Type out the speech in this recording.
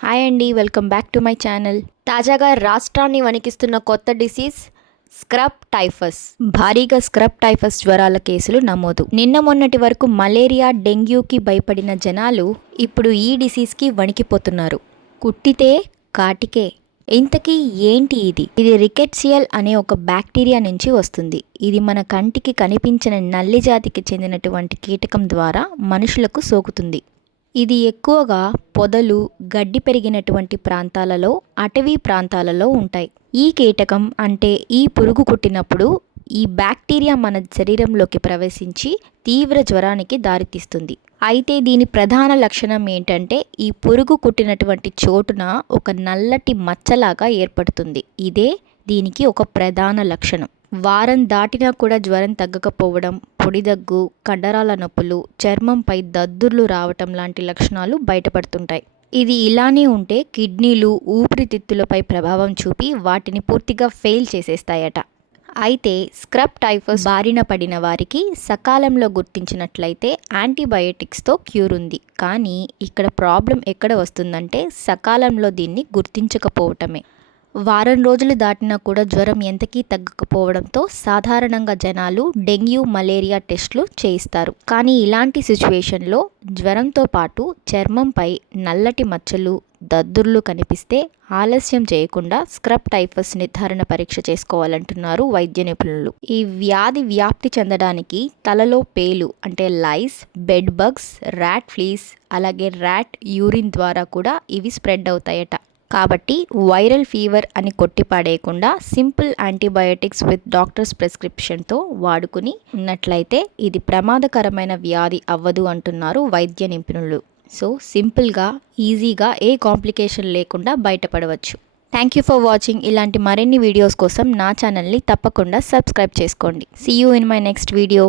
Hi అండి welcome back to my channel. తాజాగా రాష్ట్రాన్ని వణికిస్తున్న కొత్త డిసీజ్ స్క్రబ్ టైఫస్. భారీగా స్క్రబ్ టైఫస్ జ్వరాల కేసులు నమోదు. నిన్న మొన్నటి వరకు మలేరియా డెంగ్యూకి భయపడిన జనాలు ఇప్పుడు ఈ డిసీజ్కి వణికిపోతున్నారు. కుట్టితే కాటికే. ఇంతకీ ఏంటి ఇది? ఇది రికెట్సియల్ అనే ఒక బ్యాక్టీరియా నుంచి వస్తుంది. ఇది మన కంటికి కనిపించిన నల్లి జాతికి చెందినటువంటి కీటకం ద్వారా మనుషులకు సోకుతుంది. ఇది ఎక్కువగా పొదలు గడ్డి పెరిగినటువంటి ప్రాంతాలలో అటవీ ప్రాంతాలలో ఉంటాయి. ఈ కీటకం అంటే ఈ పురుగు కుట్టినప్పుడు ఈ బ్యాక్టీరియా మన శరీరంలోకి ప్రవేశించి తీవ్ర జ్వరానికి దారితీస్తుంది. అయితే దీని ప్రధాన లక్షణం ఏంటంటే ఈ పురుగు కుట్టినటువంటి చోటున ఒక నల్లటి మచ్చలాగా ఏర్పడుతుంది. ఇదే దీనికి ఒక ప్రధాన లక్షణం. వారం దాటినా కూడా జ్వరం తగ్గకపోవడం పొడిదగ్గు కండరాల నొప్పులు చర్మంపై దద్దుర్లు రావటం లాంటి లక్షణాలు బయటపడుతుంటాయి. ఇది ఇలానే ఉంటే కిడ్నీలు ఊపిరితిత్తులపై ప్రభావం చూపి వాటిని పూర్తిగా ఫెయిల్ చేసేస్తాయట. అయితే స్క్రబ్ టైఫస్ బారిన పడిన వారికి సకాలంలో గుర్తించినట్లయితే యాంటీబయోటిక్స్తో క్యూర్ ఉంది. కానీ ఇక్కడ ప్రాబ్లం ఎక్కడ వస్తుందంటే సకాలంలో దీన్ని గుర్తించకపోవటమే. వారం రోజులు దాటినా కూడా జ్వరం ఎంతకీ తగ్గకపోవడంతో సాధారణంగా జనాలు డెంగ్యూ మలేరియా టెస్టులు చేయిస్తారు. కానీ ఇలాంటి సిచ్యువేషన్లో జ్వరంతో పాటు చర్మంపై నల్లటి మచ్చలు దద్దుర్లు కనిపిస్తే ఆలస్యం చేయకుండా స్క్రబ్ టైఫస్ నిర్ధారణ పరీక్ష చేసుకోవాలంటున్నారు వైద్య నిపుణులు. ఈ వ్యాధి వ్యాప్తి చెందడానికి తలలో పేలు అంటే lice bed bugs rat fleas అలాగే ర్యాట్ యూరిన్ ద్వారా కూడా ఇవి స్ప్రెడ్ అవుతాయట. కాబట్టి వైరల్ ఫీవర్ అని కొట్టిపాడేయకుండా సింపుల్ యాంటీబయోటిక్స్ విత్ డాక్టర్స్ ప్రిస్క్రిప్షన్తో వాడుకుని ఉన్నట్లయితే ఇది ప్రమాదకరమైన వ్యాధి అవ్వదు అంటున్నారు వైద్య నిపుణులు. సో సింపుల్గా ఈజీగా ఏ కాంప్లికేషన్ లేకుండా బయటపడవచ్చు. Thank you for watching. ఇలాంటి మరిన్ని వీడియోస్ కోసం నా ఛానల్ని తప్పకుండా సబ్స్క్రైబ్ చేసుకోండి. See you in my next video